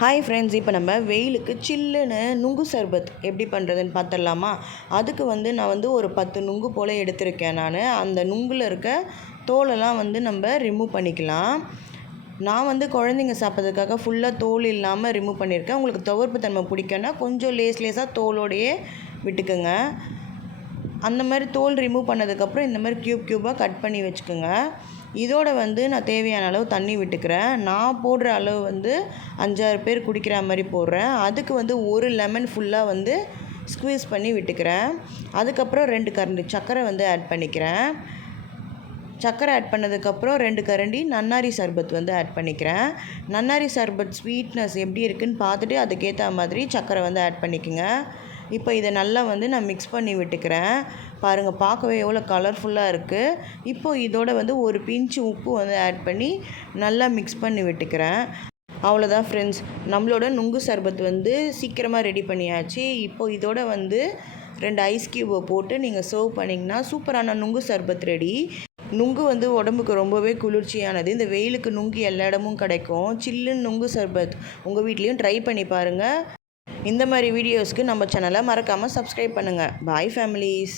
Hi friends இப்போ நம்ம வெயிலுக்கு சில்லுன்னு நுங்கு சர்பத் எப்படி பண்ணுறதுன்னு பார்த்துடலாமா அதுக்கு வந்து நான் வந்து ஒரு பத்து நுங்கு போல் எடுத்திருக்கேன் நான். அந்த நுங்கில் இருக்க தோலெல்லாம் வந்து நம்ம ரிமூவ் பண்ணிக்கலாம். நான் வந்து குழந்தைங்க சாப்பிட்றதுக்காக ஃபுல்லாக தோல் இல்லாமல் ரிமூவ் பண்ணியிருக்கேன். உங்களுக்கு துவர்ப்பு தன்மை பிடிக்குன்னா கொஞ்சம் லேஸ் லேஸாக தோலோடையே விட்டுக்குங்க. அந்த மாதிரி தோல் ரிமூவ் பண்ணதுக்கப்புறம் இந்த மாதிரி க்யூப் க்யூபாக கட் பண்ணி வச்சுக்கோங்க. இதோட வந்து நான் தேவையான அளவு தண்ணி விட்டுக்கிறேன். நான் போடுற அளவு வந்து அஞ்சாறு பேர் குடிக்கிற மாதிரி போடுறேன். அதுக்கு வந்து ஒரு லெமன் ஃபுல்லாக வந்து ஸ்க்வீஸ் பண்ணி விட்டுக்கிறேன். அதுக்கப்புறம் ரெண்டு கரண்டி சர்க்கரை வந்து ஆட் பண்ணிக்கிறேன். சர்க்கரை ஆட் பண்ணதுக்கப்புறம் ரெண்டு கரண்டி நன்னாரி சர்பத் வந்து ஆட் பண்ணிக்கிறேன். நன்னாரி சர்பத் ஸ்வீட்னஸ் எப்படி இருக்குன்னு பார்த்துட்டு அதுக்கேற்ற மாதிரி சர்க்கரை வந்து ஆட் பண்ணிக்கோங்க. இப்போ இதை நல்லா வந்து நான் மிக்ஸ் பண்ணி விட்டுக்கிறேன். பாருங்கள் பார்க்கவே எவ்வளோ கலர்ஃபுல்லாக இருக்குது இப்போது இதோட வந்து ஒரு பிஞ்சு உப்பு வந்து ஆட் பண்ணி நல்லா மிக்ஸ் பண்ணி விட்டுக்கிறேன். அவ்வளோதான் ஃப்ரெண்ட்ஸ் நம்மளோட நுங்கு சர்பத் வந்து சீக்கிரமாக ரெடி பண்ணியாச்சு. இப்போது இதோட வந்து ரெண்டு ஐஸ் க்யூபை போட்டு நீங்கள் சர்வ் பண்ணிங்கன்னா சூப்பரான நுங்கு சர்பத் ரெடி நுங்கு வந்து உடம்புக்கு ரொம்பவே குளிர்ச்சியானது. இந்த வெயிலுக்கு நுங்கு எல்லா இடமும் கிடைக்கும். சில்லுன்னு நுங்கு சர்பத் உங்கள் வீட்லேயும் ட்ரை பண்ணி பாருங்கள் இந்த மாதிரி வீடியோஸ்க்கு நம்ம சேனலை மறக்காமல் சப்ஸ்கிரைப் பண்ணுங்கள் பாய் ஃபேமிலிஸ்